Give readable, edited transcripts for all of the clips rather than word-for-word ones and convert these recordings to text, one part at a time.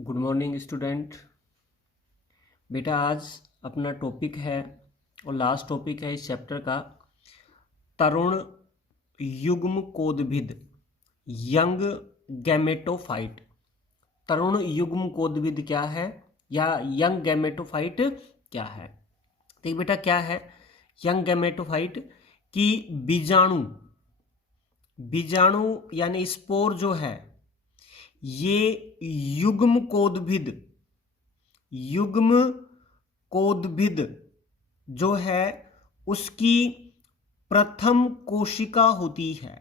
Good morning student. बेटा आज अपना टॉपिक है और लास्ट टॉपिक है इस चैप्टर का तरुण युग्मकोद्भिद यंग गैमेटोफाइट। तरुण युग्मकोद्भिद क्या है या यंग गैमेटोफाइट क्या है? देखिए बेटा क्या है यंग गैमेटोफाइट कि बीजाणु यानी स्पोर जो है ये युग्म कोद्भिद जो है उसकी प्रथम कोशिका होती है।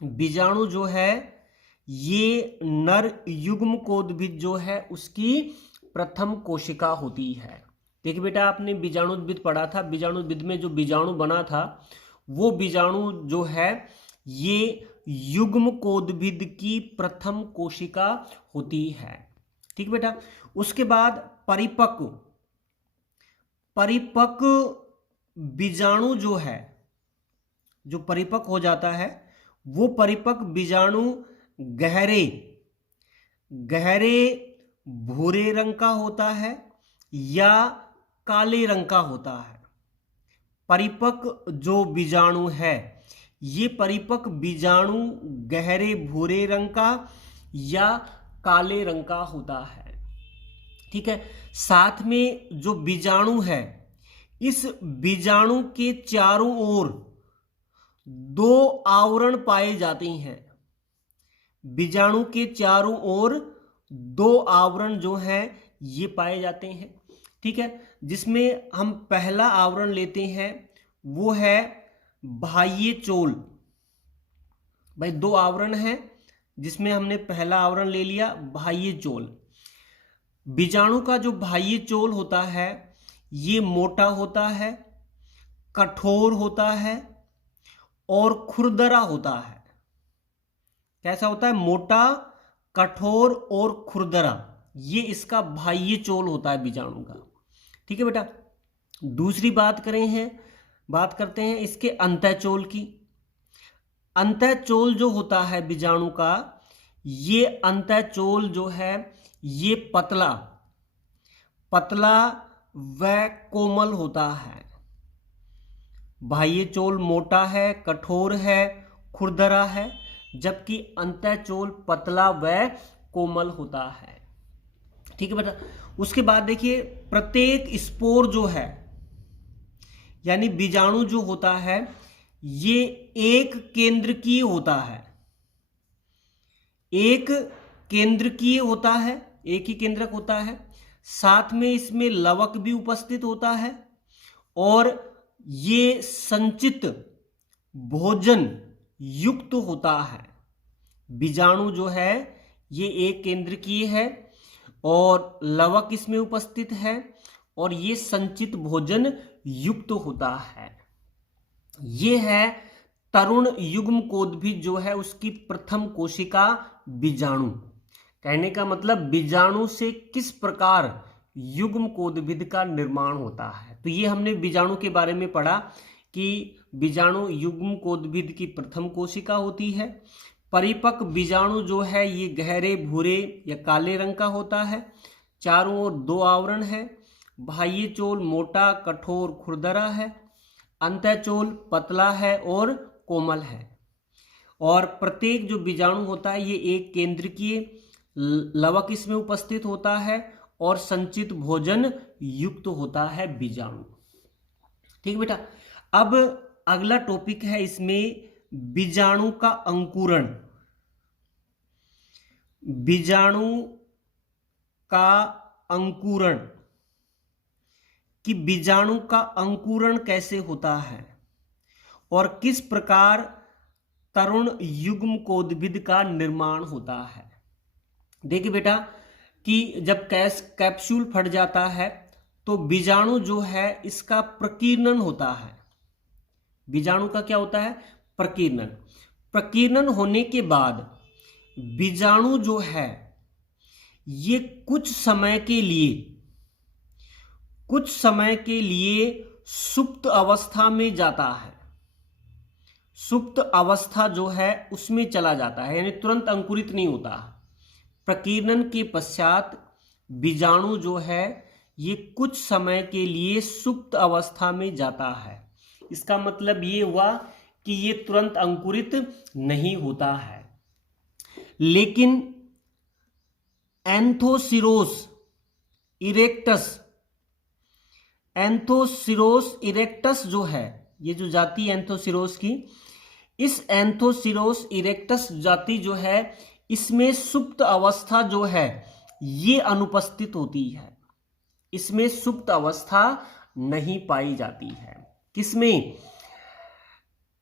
बीजाणु जो है ये नर युग्म कोद्भिद जो है उसकी प्रथम कोशिका होती है। देखिए बेटा आपने बीजाणुद्भिद पढ़ा था, बीजाणुद्भिद में जो बीजाणु बना था वो बीजाणु जो है ये युग्म कोद्भिद की प्रथम कोशिका होती है। ठीक बेटा। उसके बाद परिपक्व बीजाणु जो है जो परिपक्व हो जाता है वो परिपक्व बीजाणु गहरे भूरे रंग का होता है या काले रंग का होता है। परिपक्व जो बीजाणु है ये परिपक्व बीजाणु गहरे भूरे रंग का या काले रंग का होता है। ठीक है। साथ में जो बीजाणु है इस बीजाणु के चारों ओर दो आवरण पाए जाते हैं। बीजाणु के चारों ओर दो आवरण जो हैं ये पाए जाते हैं। ठीक है। जिसमें हम पहला आवरण लेते हैं वो है बाह्य चोल। भाई दो आवरण हैं जिसमें हमने पहला आवरण ले लिया बाह्य चोल। बीजाणु का जो बाह्य चोल होता है ये मोटा होता है, कठोर होता है और खुरदरा होता है। कैसा होता है? मोटा, कठोर और खुरदरा, ये इसका बाह्य चोल होता है बीजाणु का। ठीक है बेटा। दूसरी बात करते हैं इसके अंतःचोल की। अंतःचोल जो होता है बीजाणु का ये अंतःचोल जो है ये पतला व कोमल होता है। बाह्य चोल मोटा है, कठोर है, खुरदरा है, जबकि अंतःचोल पतला व कोमल होता है। ठीक है बेटा। उसके बाद देखिए प्रत्येक स्पोर जो है यानी बीजाणु जो होता है ये एक केंद्रकीय होता है। एक ही केंद्रक होता है। साथ में इसमें लवक भी उपस्थित होता है और ये संचित भोजन युक्त होता है। बीजाणु जो है ये एक केंद्रकीय है और लवक इसमें उपस्थित है और ये संचित भोजन युक्त होता है। ये है तरुण युग्म कोद्भिद जो है उसकी प्रथम कोशिका बीजाणु। कहने का मतलब बीजाणु से किस प्रकार युग्म कोद्भिद का निर्माण होता है। तो ये हमने बीजाणु के बारे में पढ़ा कि बीजाणु युग्म कोद्भिद की प्रथम कोशिका होती है। परिपक्व बीजाणु जो है ये गहरे भूरे या काले रंग का होता है। चारों ओर दो आवरण है। बाह्य चोल मोटा, कठोर, खुरदरा है। अंतःचोल पतला है और कोमल है। और प्रत्येक जो बीजाणु होता है ये एक केंद्रकीय लवक इसमें उपस्थित होता है और संचित भोजन युक्त होता है बीजाणु। ठीक बेटा। अब अगला टॉपिक है इसमें बीजाणु का अंकुरण। बीजाणु का अंकुरण कि बीजाणु का अंकुरण कैसे होता है और किस प्रकार तरुण युग्म कोद्भिद का निर्माण होता है। देखिए बेटा कि जब कैप्सूल फट जाता है तो बीजाणु जो है इसका प्रकीर्णन होता है। बीजाणु का क्या होता है? प्रकीर्णन होने के बाद बीजाणु जो है ये कुछ समय के लिए सुप्त अवस्था में जाता है। सुप्त अवस्था जो है उसमें चला जाता है यानी तुरंत अंकुरित नहीं होता। प्रकीर्णन के पश्चात बीजाणु जो है ये कुछ समय के लिए सुप्त अवस्था में जाता है। इसका मतलब ये हुआ कि ये तुरंत अंकुरित नहीं होता है। लेकिन एंथोसिरोस इरेक्टस जो है, ये जो जाति एंथोसिरोस की, इस एंथोसिरोस इरेक्टस जाति जो है इसमें सुप्त अवस्था जो है ये अनुपस्थित होती है। इसमें सुप्त अवस्था नहीं पाई जाती है। किसमें?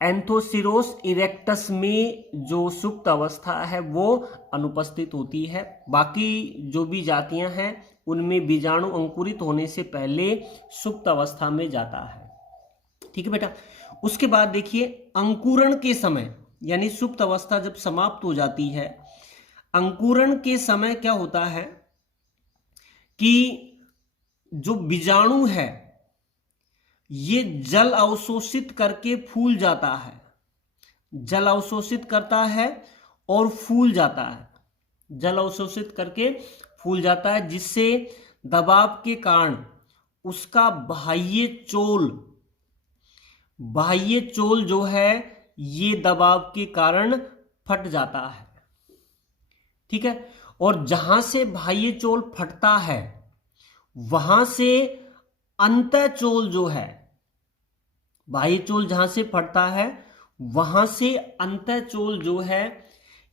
एंथोसिरोस इरेक्टस में जो सुप्त अवस्था है वो अनुपस्थित होती है। बाकी जो भी जातियां हैं उनमें बीजाणु अंकुरित होने से पहले सुप्त अवस्था में जाता है। ठीक है बेटा। उसके बाद देखिए अंकुरण के समय, यानी सुप्त अवस्था जब समाप्त हो जाती है, अंकुरण के समय क्या होता है कि जो बीजाणु है ये जल अवशोषित करके फूल जाता है, जल अवशोषित करता है और फूल जाता है, जल अवशोषित करके फूल जाता है, जिससे दबाव के कारण उसका बाह्य चोल जो है ये दबाव के कारण फट जाता है। ठीक है। और जहां से बाह्य चोल फटता है वहां से अंतःचोल जो है, बाह्य चोल जहां से फटता है वहां से अंतःचोल जो है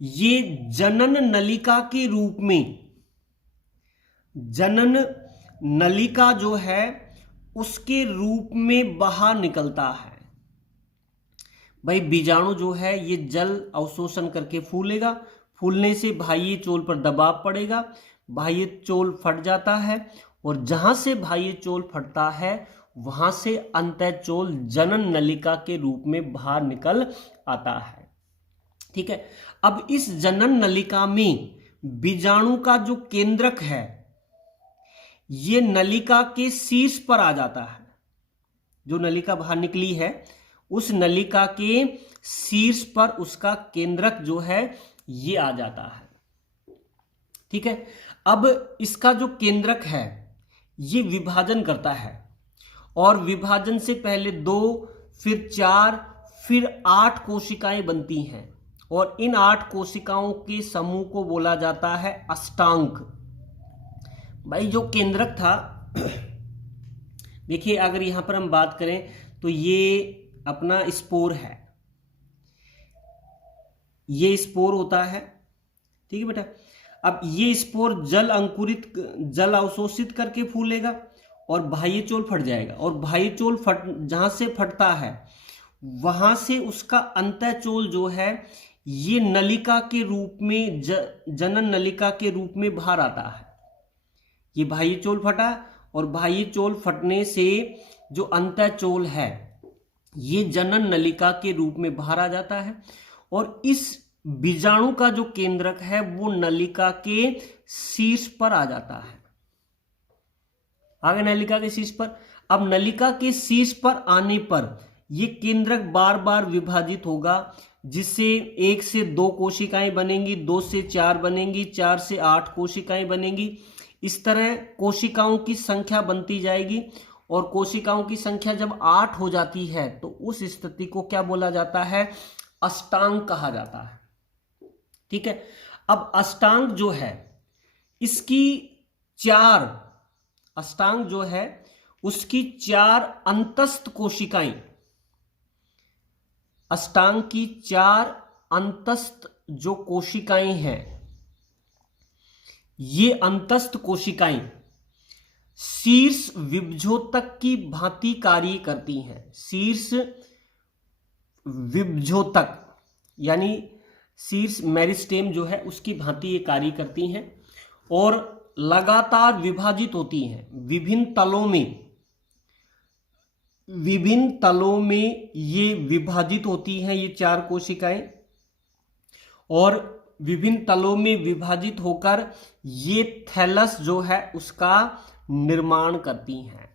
ये जनन नलिका के रूप में, जनन नलिका जो है उसके रूप में बाहर निकलता है। भाई बीजाणु जो है ये जल अवशोषण करके फूलेगा, फूलने से बाह्य चोल पर दबाव पड़ेगा, बाह्य चोल फट जाता है और जहां से बाह्य चोल फटता है वहां से अंतःचोल जनन नलिका के रूप में बाहर निकल आता है। ठीक है। अब इस जनन नलिका में बीजाणु का जो केंद्रक है ये नलिका के शीर्ष पर आ जाता है। जो नलिका बाहर निकली है उस नलिका के शीर्ष पर उसका केंद्रक जो है ये आ जाता है। ठीक है। अब इसका जो केंद्रक है ये विभाजन करता है और विभाजन से पहले 2, फिर 4, फिर 8 कोशिकाएं बनती हैं और इन 8 कोशिकाओं के समूह को बोला जाता है अष्टांग। भाई जो केंद्रक था देखिए, अगर यहां पर हम बात करें तो ये अपना स्पोर है, ये स्पोर होता है। ठीक है बेटा। अब ये स्पोर जल अवशोषित करके फूलेगा और बाह्य चोल फट जाएगा और बाह्य चोल जहां से फटता है वहां से उसका अंतःचोल जो है ये नलिका के रूप में जनन नलिका के रूप में बाहर आता है। ये बाह्य चोल फटा और बाह्य चोल फटने से जो अंतःचोल है ये जनन नलिका के रूप में बाहर आ जाता है और इस बीजाणु का जो केंद्रक है वो नलिका के शीर्ष पर आ जाता है। आगे नलिका के शीर्ष पर। अब नलिका के शीर्ष पर आने पर यह केंद्रक बार बार विभाजित होगा, जिससे 1 से 2 कोशिकाएं बनेंगी, 2 से 4 बनेंगी, 4 से 8 कोशिकाएं बनेंगी। इस तरह कोशिकाओं की संख्या बनती जाएगी और कोशिकाओं की संख्या जब 8 हो जाती है तो उस स्थिति को क्या बोला जाता है? अष्टांग कहा जाता है। ठीक है। अब अष्टांग जो है इसकी 4 अष्टांग जो है उसकी 4 अंतस्थ कोशिकाएं, अष्टांग की 4 अंतस्थ जो कोशिकाएं हैं ये अंतस्थ कोशिकाएं शीर्ष विभजोतक की भांति कार्य करती हैं। शीर्ष विभजोतक यानी शीर्ष मेरिस्टेम जो है उसकी भांति ये कार्य करती हैं और लगातार विभाजित होती हैं विभिन्न तलों में ये विभाजित होती हैं ये 4 कोशिकाएं और विभिन्न तलों में विभाजित होकर ये थैलस जो है उसका निर्माण करती हैं।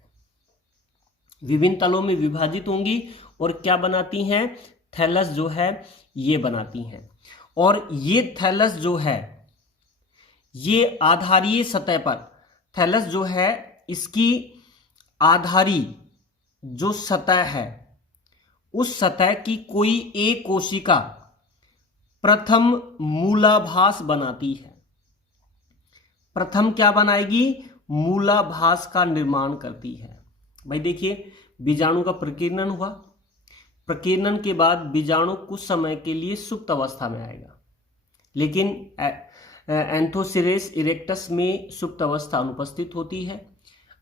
विभिन्न तलों में विभाजित होंगी और क्या बनाती हैं? थैलस जो है ये बनाती हैं। और ये थैलस जो है ये आधारीय सतह पर थैलस जो है इसकी आधारी जो सतह है उस सतह की कोई एक कोशिका प्रथम मूलाभास बनाती है। प्रथम क्या बनाएगी? मूलाभास का निर्माण करती है। भाई देखिए, बीजाणु का प्रकीर्णन हुआ, प्रकीर्णन के बाद बीजाणु कुछ समय के लिए सुप्त अवस्था में आएगा, लेकिन एंथोसिरेस इरेक्टस में सुप्त अवस्था अनुपस्थित होती है।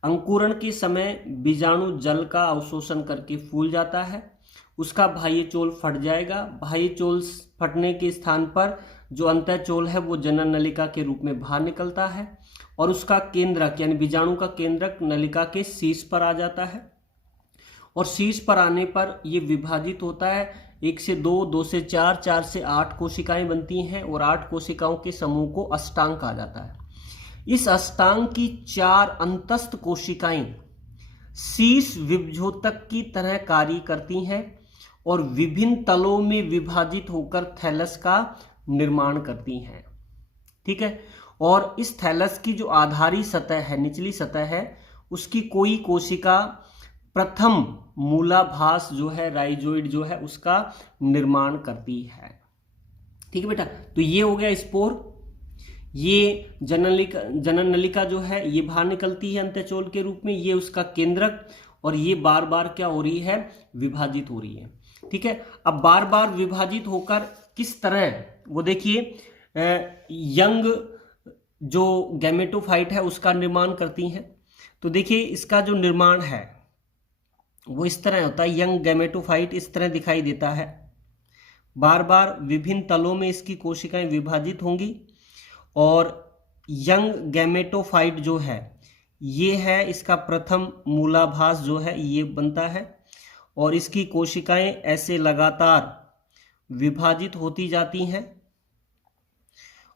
अंकुरण के समय बीजाणु जल का अवशोषण करके फूल जाता है, उसका बाह्य चोल फट जाएगा। बाह्य चोल फटने के स्थान पर जो अंतःचोल है वो जनन नलिका के रूप में बाहर निकलता है और उसका केंद्रक यानी बीजाणु का केंद्रक नलिका के शीर्ष पर आ जाता है और शीर्ष पर आने पर ये विभाजित होता है। 1 से 2, 2 से 4, 4 से 8 कोशिकाएं बनती हैं और 8 कोशिकाओं के समूह को अष्टांग कहा जाता है। इस अष्टांग की 4 अंतस्थ कोशिकाएं शीर्ष विभजोतक की तरह कार्य करती हैं और विभिन्न तलों में विभाजित होकर थैलस का निर्माण करती हैं। ठीक है, और इस थैलस की जो आधारी सतह है, निचली सतह है, उसकी कोई कोशिका प्रथम मूलाभास जो है, राइजोइड जो है, उसका निर्माण करती है। ठीक है बेटा, तो ये हो गया स्पोर। ये जनन नलिका जो है ये बाहर निकलती है अंतःचोल के रूप में, ये उसका केंद्रक, और ये बार बार क्या हो रही है? विभाजित हो रही है। ठीक है, अब बार बार विभाजित होकर किस तरह, वो देखिए यंग जो गैमेटोफाइट है उसका निर्माण करती हैं। तो देखिए इसका जो निर्माण है वो इस तरह होता है। यंग गैमेटोफाइट इस तरह दिखाई देता है, बार बार विभिन्न तलों में इसकी कोशिकाएं विभाजित होंगी और यंग गैमेटोफाइट जो है ये है, इसका प्रथम मूलाभास जो है ये बनता है और इसकी कोशिकाएं ऐसे लगातार विभाजित होती जाती हैं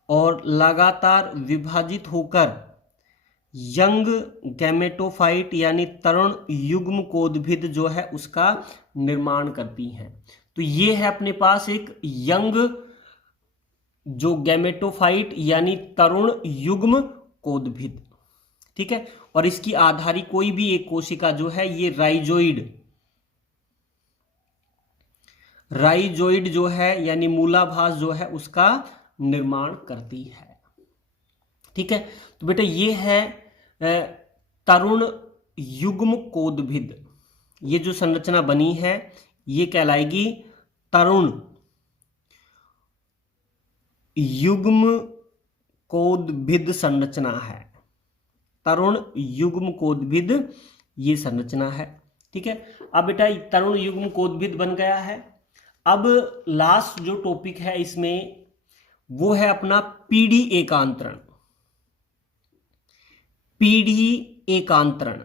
और लगातार विभाजित होकर यंग गैमेटोफाइट यानी तरुण युग्म कोदभिद जो है उसका निर्माण करती हैं। तो ये है अपने पास एक यंग जो गैमेटोफाइट यानी तरुण युग्म कोदभिद। ठीक है, और इसकी आधारी कोई भी एक कोशिका जो है ये राइजोइड जो है यानी मूलाभास जो है उसका निर्माण करती है। ठीक है, तो बेटा ये है तरुण युग्म कोदभिद। ये जो संरचना बनी है ये कहलाएगी तरुण युग्म कोदभिद संरचना है। तरुण युग्म कोदभिद ये संरचना है। ठीक है, अब बेटा तरुण युग्म कोदभिद बन गया है। अब लास्ट जो टॉपिक है इसमें वो है अपना पीढ़ी एकांतरण। पीढ़ी एकांतरण,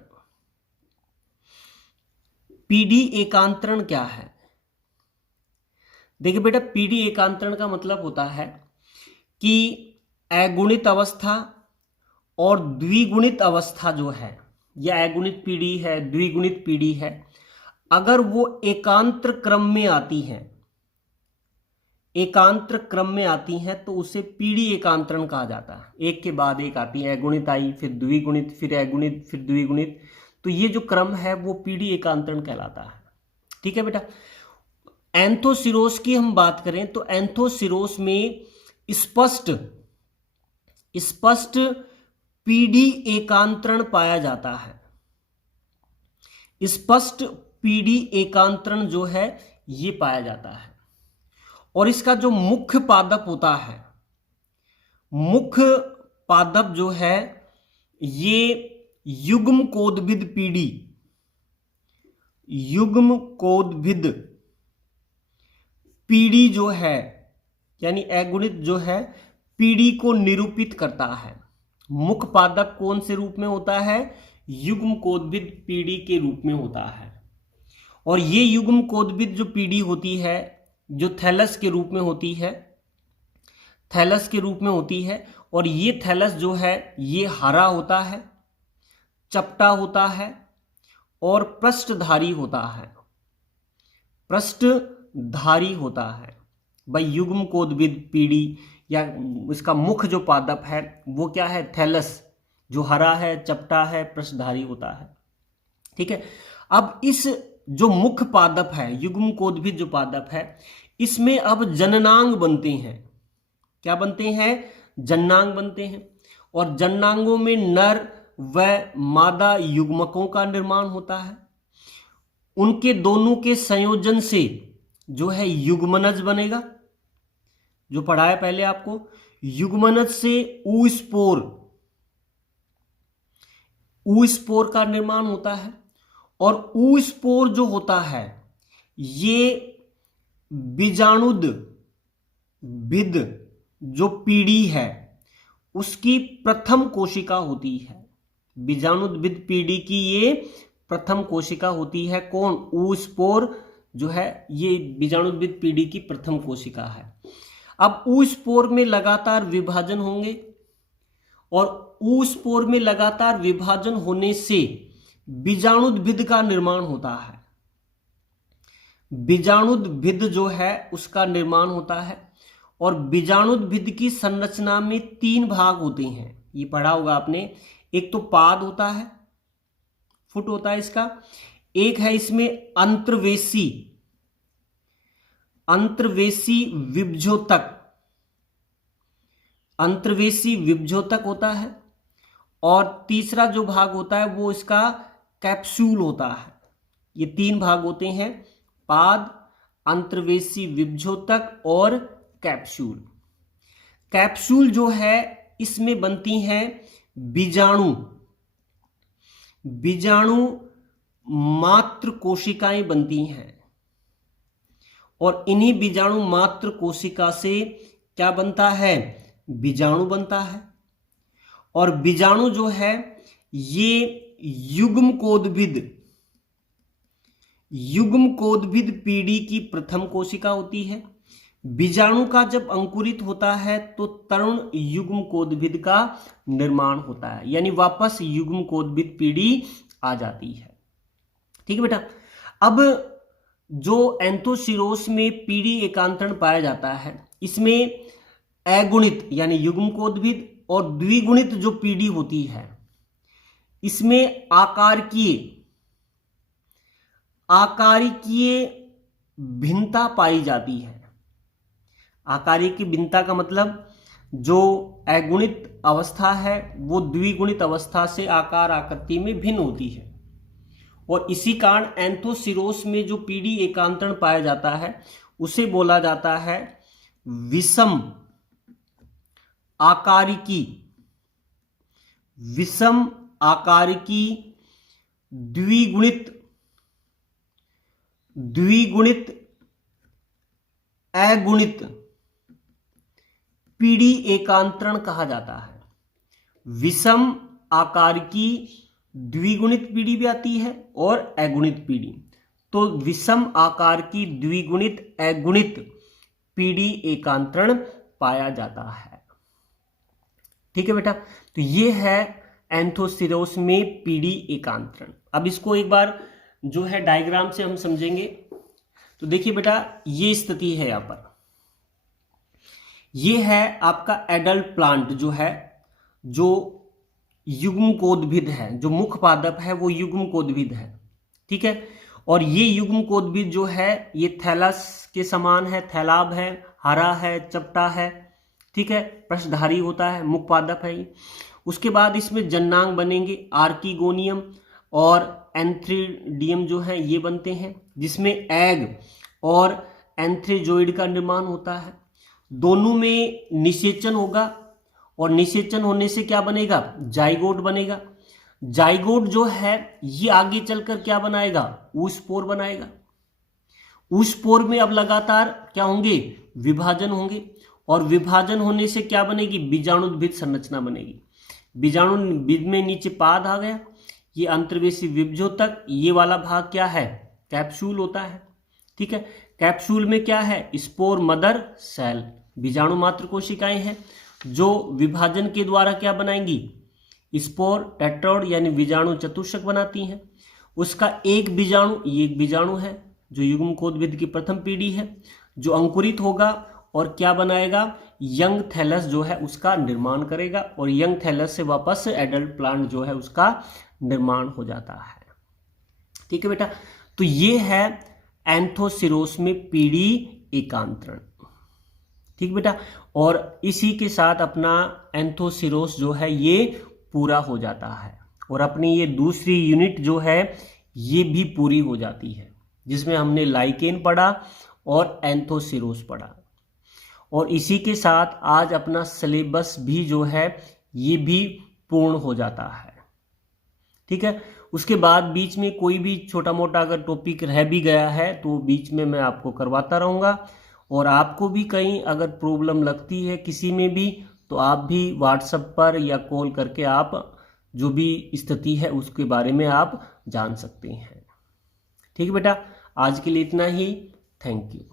पीढ़ी एकांतरण क्या है? देखिए बेटा, पीढ़ी एकांतरण का मतलब होता है कि अगुणित अवस्था और द्विगुणित अवस्था जो है, या अगुणित पीढ़ी है, द्विगुणित पीढ़ी है, अगर वो एकांतर क्रम में आती हैं, एकांतर क्रम में आती हैं तो उसे पीढ़ी एकांतरण कहा जाता है। एक के बाद एक आती है, अगुणित आई, फिर द्विगुणित, फिर अगुणित, फिर द्विगुणित, तो ये जो क्रम है वो पीढ़ी एकांतरण कहलाता है। ठीक है बेटा, एंथोसिरोस की हम बात करें तो एंथोसिरोस में स्पष्ट पीढ़ी एकांतरण पाया जाता है। स्पष्ट पीढ़ी एकांतरण जो है ये पाया जाता है और इसका जो मुख्य पादप होता है, मुख्य पादप जो है ये युग्म कोदभिद पीढ़ी, युग्म कोदभिद पीढ़ी जो है यानी अगुणित जो है पीढ़ी को निरूपित करता है। मुख्य पादप कौन से रूप में होता है? युग्म कोदभिद पीढ़ी के रूप में होता है। और ये युग्म कोदभिद जो पीढ़ी होती है जो थैलस के रूप में होती है, थैलस के रूप में होती है, और ये थैलस जो है ये हरा होता है, चपटा होता है और पृष्ठधारी होता है, पृष्ठधारी होता है। भाई युग्म कोदभिद पीढ़ी या इसका मुख्य जो पादप है वो क्या है, थैलस, जो हरा है, चपटा है, पृष्ठधारी होता है। ठीक है, अब इस जो मुख्य पादप है, युग्मकोद्भिद जो पादप है, इसमें अब जननांग बनते हैं। क्या बनते हैं, जननांग बनते हैं। और जननांगों में नर व मादा युग्मकों का निर्माण होता है। उनके दोनों के संयोजन से जो है युग्मनज बनेगा, जो पढ़ा है पहले आपको। युग्मनज से ऊस्पोर का निर्माण होता है। और ऊस्पोर जो होता है ये बीजाणुद भिद जो पीढ़ी है उसकी प्रथम कोशिका होती है। बीजाणुद्भिद पीढ़ी की ये प्रथम कोशिका होती है। कौन, ऊस्पोर जो है ये बीजाणुद्भिद पीढ़ी की प्रथम कोशिका है। अब ऊस्पोर में लगातार विभाजन होंगे और ऊस्पोर में लगातार विभाजन होने से बीजाणुद्भिद का निर्माण होता है। बीजाणुद्भिद जो है उसका निर्माण होता है। और बीजाणुद्भिद की संरचना में 3 भाग होते हैं, ये पढ़ा होगा आपने। एक तो पाद होता है, फुट होता है इसका। एक है इसमें अंतर्वेशी विभ्योतक होता है। और तीसरा जो भाग होता है वो इसका कैप्सूल होता है। ये 3 भाग होते हैं, पाद, अंतर्वेशी विभ्योतक और कैप्सूल। कैप्सूल जो है इसमें बनती हैं बीजाणु मात्र कोशिकाएं बनती हैं। और इन्हीं बीजाणु मात्र कोशिका से क्या बनता है, बीजाणु बनता है। और बीजाणु जो है ये युग्मकोद्भिद पीढ़ी की प्रथम कोशिका होती है। बीजाणु का जब अंकुरित होता है तो तरुण युग्मकोद्भिद का निर्माण होता है, यानी वापस युग्मकोद्भिद पीढ़ी आ जाती है। ठीक है बेटा। अब जो एंथोसिरोस में पीढ़ी एकांतरण पाया जाता है इसमें अगुणित यानी युग्मकोद्भिद और द्विगुणित जो पीढ़ी होती है इसमें आकारिकीय भिन्नता पाई जाती है। आकारिय की भिन्नता का मतलब जो अगुणित अवस्था है वो द्विगुणित अवस्था से आकार आकृति में भिन्न होती है। और इसी कारण एंथोसिरोस में जो पीढ़ी एकांतरण पाया जाता है उसे बोला जाता है विषम आकारिकी द्विगुणित अगुणित पीढ़ी एकांतरण कहा जाता है। विषम आकार की द्विगुणित पीढ़ी भी आती है और अगुणित पीढ़ी। तो विषम आकार की द्विगुणित अगुणित पीढ़ी एकांतरण पाया जाता है। ठीक है बेटा। तो ये है एंथोसिरोस में पीढ़ी एकांतरण। अब इसको एक बार जो है डायग्राम से हम समझेंगे। तो देखिए बेटा, ये स्थिति है। यहाँ पर ये है आपका एडल्ट प्लांट जो है, जो युग्मकोद्भिद है, जो मुख्य पादप है वो युग्मकोद्भिद है। ठीक है। और ये युग्मकोद्भिद जो है ये थैलस के समान है, थैलाब है, हरा है, चपटा है। ठीक है, पृष्ठधारी होता है, मुख्य पादप है ये। उसके बाद इसमें जननांग बनेंगे, आर्किगोनियम और एंथ्रीडियम जो है ये बनते हैं, जिसमें एग और एंथ्रीजोइड का निर्माण होता है। दोनों में निषेचन होगा और निषेचन होने से क्या बनेगा, जाइगोट बनेगा। जाइगोट जो है ये आगे चलकर क्या बनाएगा, ऊस्पोर बनाएगा। ऊस्पोर में अब लगातार क्या होंगे, विभाजन होंगे। और विभाजन होने से क्या बनेगी, बीजाणुद्भिद संरचना बनेगी। बीजाणुद्भिद में नीचे पाद आ गया, ये अंतर्वेशी विभ्योतक, ये वाला भाग क्या है, कैप्सूल होता है। ठीक है। कैप्सूल में क्या है, स्पोर मदर सेल, बीजाणु मात्र कोशिकाएं हैं जो विभाजन के द्वारा क्या बनाएंगी, स्पोर टेट्राड यानी बीजाणु चतुष्क बनाती हैं। उसका एक बीजाणु, ये एक बीजाणु है जो युग्मकोद्भिद की प्रथम पीढ़ी है, जो अंकुरित होगा और क्या बनाएगा, यंग थैलस जो है उसका निर्माण करेगा और यंग थैलस से वापस एडल्ट प्लांट जो है उसका निर्माण हो जाता है। ठीक है बेटा, तो ये है एंथोसिरोस में पीढ़ी एकांतरण। ठीक बेटा, और इसी के साथ अपना एंथोसिरोस जो है ये पूरा हो जाता है और अपनी ये दूसरी यूनिट जो है ये भी पूरी हो जाती है, जिसमें हमने लाइकेन पढ़ा और एंथोसिरोस पढ़ा। और इसी के साथ आज अपना सिलेबस भी जो है ये भी पूर्ण हो जाता है। ठीक है, उसके बाद बीच में कोई भी छोटा मोटा अगर टॉपिक रह भी गया है तो बीच में मैं आपको करवाता रहूँगा। और आपको भी कहीं अगर प्रॉब्लम लगती है किसी में भी तो आप भी व्हाट्सएप पर या कॉल करके आप जो भी स्थिति है उसके बारे में आप जान सकते हैं। ठीक है बेटा, आज के लिए इतना ही। Thank you.